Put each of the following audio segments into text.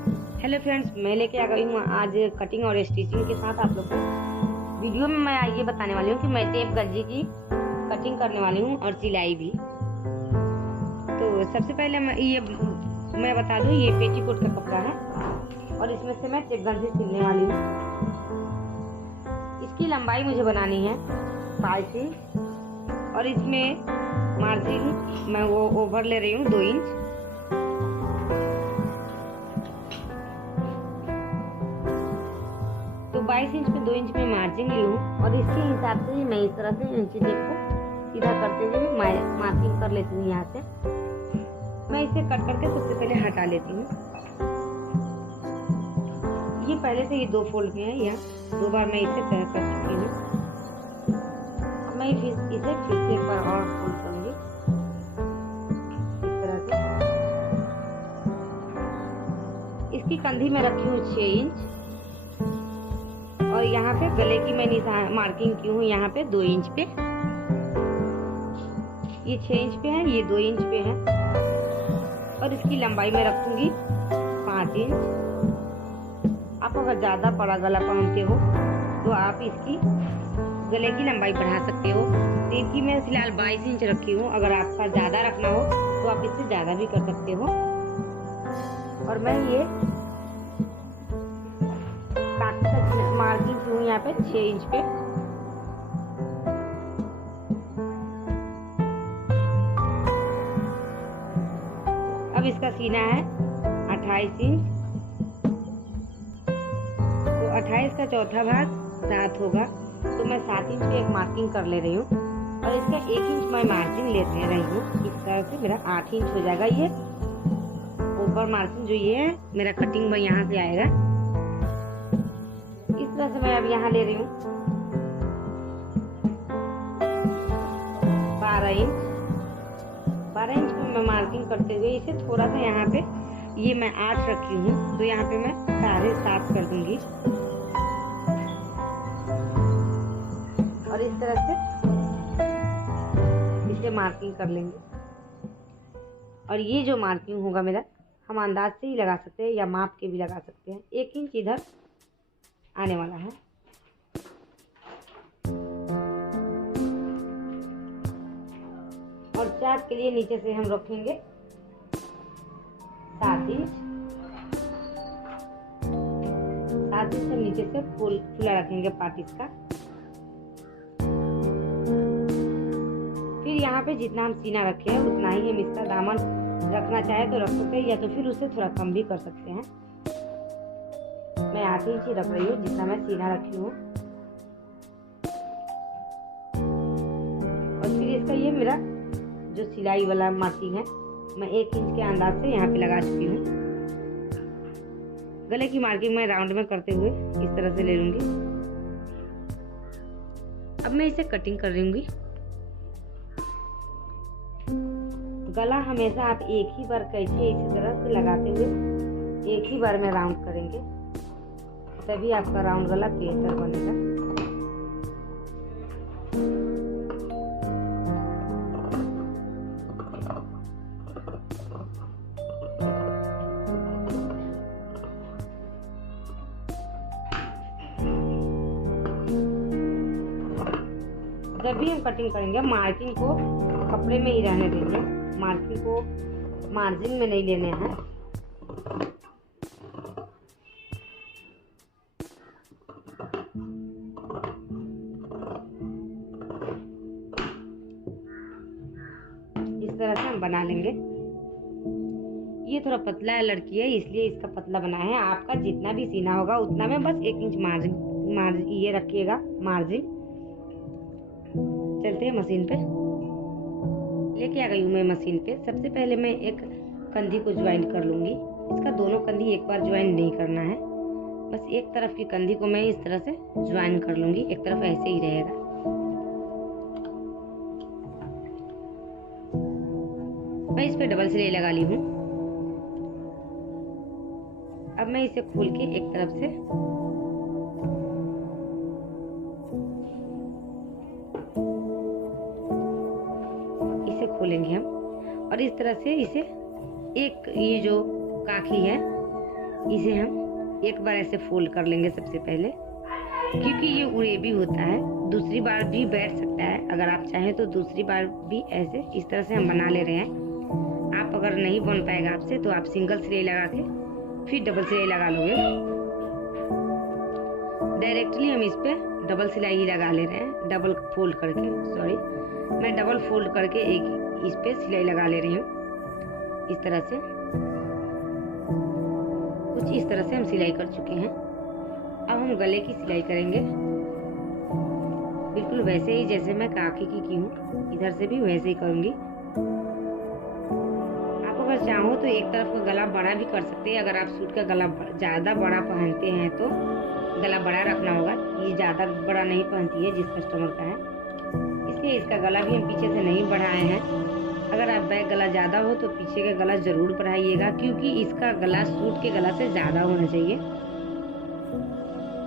Hello friends, मैं लेके आ गई हूँ आज कटिंग और स्टिचिंग के साथ आप लोग को। वीडियो में मैं ये बताने वाली हूँ कि मैं टेप गंजी की कटिंग करने वाली हूँ और सिलाई भी। तो सबसे पहले मैं बता दूँ, ये पेटीकोट का कपड़ा है और इसमें से मैं टेप गंजी सिलने वाली हूँ। इसकी लंबाई मुझे बनानी है 22 इंच और इसमें मार्जिन मैं वो ओवर ले रही हूँ 2 इंच। तो 22 इंच में 2 इंच में मार्जिन ली हूँ और इसके हिसाब से ही मैं इस तरह से इंची टेप को सीधा करते हुए मार्किंग कर लेती हूँ। यहाँ से मैं इसे कट करके सबसे पहले हटा लेती हूँ। ये पहले से ही 2 फोल्ड में है, यहाँ 2 बार मैं इसे तय कर चुकी हूँ। अब मैं इसे फिर से एक बार और फोल्ड करूँगी इस तरह से। इसकी कंधी में रखी हूँ 6 इंच और यहाँ पे गले की मैं मार्किंग की हूँ यहाँ पे 2 इंच पे। ये 6 इंच पे है, ये 2 इंच पे है और इसकी लंबाई में रखूंगी 5 इंच। आप अगर ज़्यादा बड़ा गला पहनते हो तो आप इसकी गले की लंबाई बढ़ा सकते हो। तो इसकी मैं फिलहाल 22 इंच रखी हूँ। अगर आपका ज़्यादा रखना हो तो आप इससे ज़्यादा भी कर सकते हो। और मैं ये मार्किंग की हूँ यहाँ पे 6 इंच पे। अब इसका सीना है 28 इंच, तो 28 का चौथा भाग 7 होगा, तो मैं 7 इंच पे एक मार्किंग कर ले रही हूँ और इसका 1 इंच मैं मार्जिन लेते रही हूँ। इस तरह से मेरा 8 इंच हो जाएगा। ये ऊपर मार्जिन जो ये है मेरा कटिंग में यहाँ से आएगा। इस तरह से मैं अब यहाँ ले रही हूँ 12 इंच में मैं मार्किंग करते हुए इसे थोड़ा सा यहाँ पे ये मैं 8 रखी हूँ, तो यहाँ पे मैं 7.5 कर दूंगी और इस तरह से इसे मार्किंग कर लेंगे। और ये जो मार्किंग होगा मेरा, हम अंदाज से ही लगा सकते हैं या माप के भी लगा सकते हैं। 1 इंच इधर आने वाला है। और चाक के लिए नीचे से हम रखेंगे 7 इंच। 7 इंच से नीचे से खुला रखेंगे पार्टिस का। फिर यहाँ पे जितना हम सीना रखे हैं उतना ही हम इसका दामन रखना चाहे तो रख सकते हैं या तो फिर उससे थोड़ा कम भी कर सकते हैं। मैं 8 इंच ही रख रही हूँ जितना मैं सीना रखी हूँ। और फिर इसका ये मेरा जो सिलाई वाला मार्किंग है मैं 1 इंच के अंदाज से यहाँ पे लगा चुकी हूँ। गले की मार्किंग मैं राउंड में करते हुए इस तरह से ले लूंगी। अब मैं इसे कटिंग कर लूंगी। गला हमेशा आप एक ही बार कैंची इसी तरह से लगाते हुए एक ही बार में राउंड करेंगे, तभी आपका राउंड गला बेहतर बनेगा। जब भी हम कटिंग करेंगे मार्किंग को कपड़े में ही रहने देंगे, मार्किंग को मार्जिन में नहीं लेने हैं। इस तरह से हम बना लेंगे। ये थोड़ा पतला है, लड़की है इसलिए इसका पतला बना है। आपका जितना भी सीना होगा उतना में बस 1 इंच मार्जिन ये रखिएगा मार्जिन। चलते हैं मशीन पे। लेके आ गई हूँ मैं मशीन पे। सबसे पहले मैं एक कंधी को ज्वाइन कर लूंगी। इसका दोनों कंधी एक बार ज्वाइन नहीं करना है, बस एक तरफ की कंधी को मैं इस तरह से ज्वाइन कर लूंगी। एक तरफ ऐसे ही रहेगा। मैं इस पे डबल सिलाई लगा ली हूँ। अब मैं इसे खोल के एक तरफ से इसे खोलेंगे हम और इस तरह से इसे एक ये जो काखी है इसे हम एक बार ऐसे फोल्ड कर लेंगे सबसे पहले, क्योंकि ये उड़े भी होता है, दूसरी बार भी बैठ सकता है। अगर आप चाहें तो दूसरी बार भी ऐसे इस तरह से हम बना ले रहे हैं। आप अगर नहीं बन पाएगा आपसे तो आप सिंगल सिलाई लगा के फिर डबल सिलाई लगा लोगे। डायरेक्टली हम इस पे डबल सिलाई ही लगा ले रहे हैं, डबल फोल्ड करके, सॉरी मैं डबल फोल्ड करके एक इस पे सिलाई लगा ले रही हूँ। इस तरह से कुछ इस तरह से हम सिलाई कर चुके हैं। अब हम गले की सिलाई करेंगे, बिल्कुल वैसे ही जैसे मैं काकी की हूँ, इधर से भी वैसे ही करूँगी। आप अगर चाहो तो एक तरफ का गला बड़ा भी कर सकते हैं। अगर आप सूट का गला ज़्यादा बड़ा पहनते हैं तो गला बड़ा रखना होगा। ये ज़्यादा बड़ा नहीं पहनती है जिस कस्टमर का है, इसलिए इसका गला भी हम पीछे से नहीं बढ़ाए हैं। अगर आप बैक गला ज़्यादा हो तो पीछे का गला ज़रूर बढ़ाइएगा, क्योंकि इसका गला सूट के गला से ज़्यादा होना चाहिए।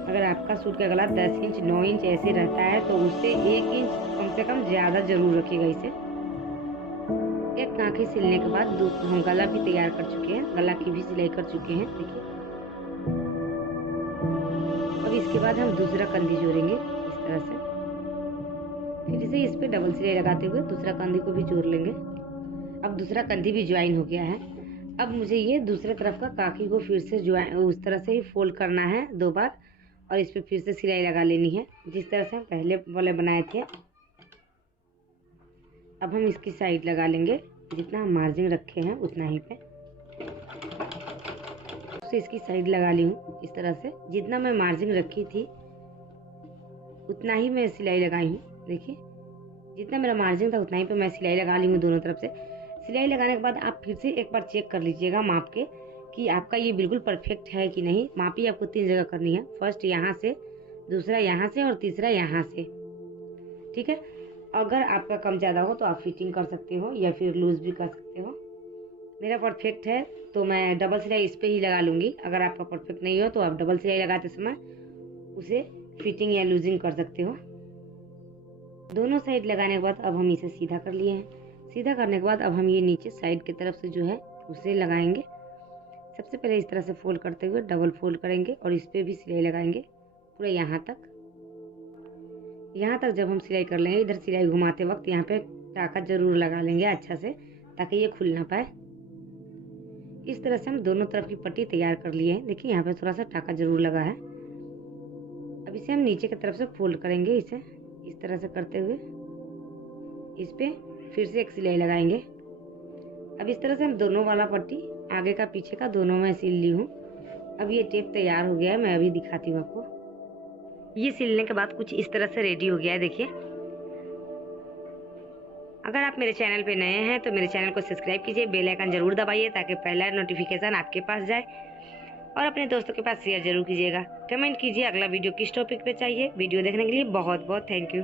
अगर आपका सूट का गला 10 इंच 9 इंच ऐसे रहता है तो उससे 1 इंच कम से कम ज़्यादा जरूर रखिएगा इसे। एक कांखी सिलने के बाद हम गला भी तैयार कर चुके हैं, गला की भी सिलाई कर चुके हैं। देखिए अब इसके बाद हम दूसरा कंधी जोड़ेंगे इस तरह से, फिर से इस पे डबल सिलाई लगाते हुए दूसरा कंधी को भी जोड़ लेंगे। अब दूसरा कंधी भी ज्वाइन हो गया है। अब मुझे ये दूसरे तरफ का काकी को फिर से ज्वाइन उस तरह से ही फोल्ड करना है 2 बार, और इस पे फिर से सिलाई लगा लेनी है जिस तरह से हम पहले वाले बनाए थे। अब हम इसकी साइड लगा लेंगे, जितना हम मार्जिन रखे हैं उतना ही पे तो इसकी साइड लगा ली हूँ इस तरह से। जितना मैं मार्जिन रखी थी उतना ही मैं सिलाई लगाई हूँ। देखिए जितना मेरा मार्जिन था उतना ही पे मैं सिलाई लगा ली हूँ दोनों तरफ से। सिलाई लगाने के बाद आप फिर से एक बार चेक कर लीजिएगा माप के कि आपका ये बिल्कुल परफेक्ट है कि नहीं। मापी आपको 3 जगह करनी है, फर्स्ट यहाँ से, दूसरा यहाँ से और तीसरा यहाँ से, ठीक है। अगर आपका कम ज़्यादा हो तो आप फिटिंग कर सकते हो या फिर लूज भी कर सकते हो। मेरा परफेक्ट है तो मैं डबल सिलाई इस पर ही लगा लूँगी। अगर आपका परफेक्ट नहीं हो तो आप डबल सिलाई लगाते समय उसे फिटिंग या लूजिंग कर सकते हो। दोनों साइड लगाने के बाद अब हम इसे सीधा कर लिए हैं। सीधा करने के बाद अब हम ये नीचे साइड की तरफ से जो है उसे लगाएंगे। सबसे पहले इस तरह से फोल्ड करते हुए डबल फोल्ड करेंगे और इस पर भी सिलाई लगाएंगे पूरा यहाँ तक। यहाँ तक जब हम सिलाई कर लेंगे, इधर सिलाई घुमाते वक्त यहाँ पे टाका जरूर लगा लेंगे अच्छा से, ताकि ये खुल ना पाए। इस तरह से हम दोनों तरफ की पट्टी तैयार कर लिए हैं। देखिए यहाँ पे थोड़ा सा टाका जरूर लगा है। अब इसे हम नीचे की तरफ से फोल्ड करेंगे, इसे इस तरह से करते हुए इस पे फिर से एक सिलाई लगाएंगे। अब इस तरह से हम दोनों वाला पट्टी आगे का पीछे का दोनों में सिल ली हूँ। अब ये टेप तैयार हो गया है, मैं अभी दिखाती हूँ आपको। ये सिलने के बाद कुछ इस तरह से रेडी हो गया है। देखिए अगर आप मेरे चैनल पे नए हैं तो मेरे चैनल को सब्सक्राइब कीजिए, बेल आइकन जरूर दबाइए ताकि पहला नोटिफिकेशन आपके पास जाए, और अपने दोस्तों के पास शेयर जरूर कीजिएगा। कमेंट कीजिए अगला वीडियो किस टॉपिक पे चाहिए। वीडियो देखने के लिए बहुत बहुत थैंक यू।